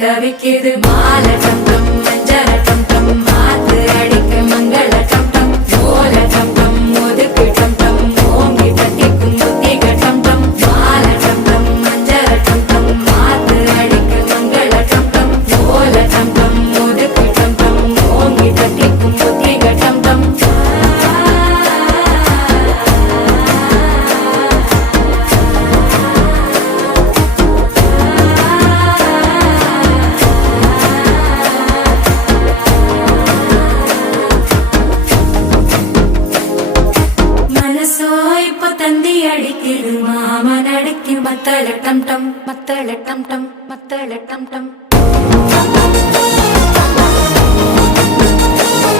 தவிக்குது மால டம் டம் மஞ்சள டம் டம் மாத்து அடிக்க மங்கள டம் டம் ஓல டம் டம் ஒதுக்கு டம் டம் ஓங்கி தட்டிக்கும் புத்திக டம் டம் மால டம் டம் மஞ்சள டம் டம் மாத்து அடிக்க மங்கள டம் டம் ஓல டம் டம் ஒதுக்கு டம் டம் ஓங்கி தட்டிக்கும் புத்திக டம் டம் தந்தி அடிக்குது மாமன் அடிக்கு மத்தள டம் டம் மத்தள டம் டம் மத்தள டம் டம்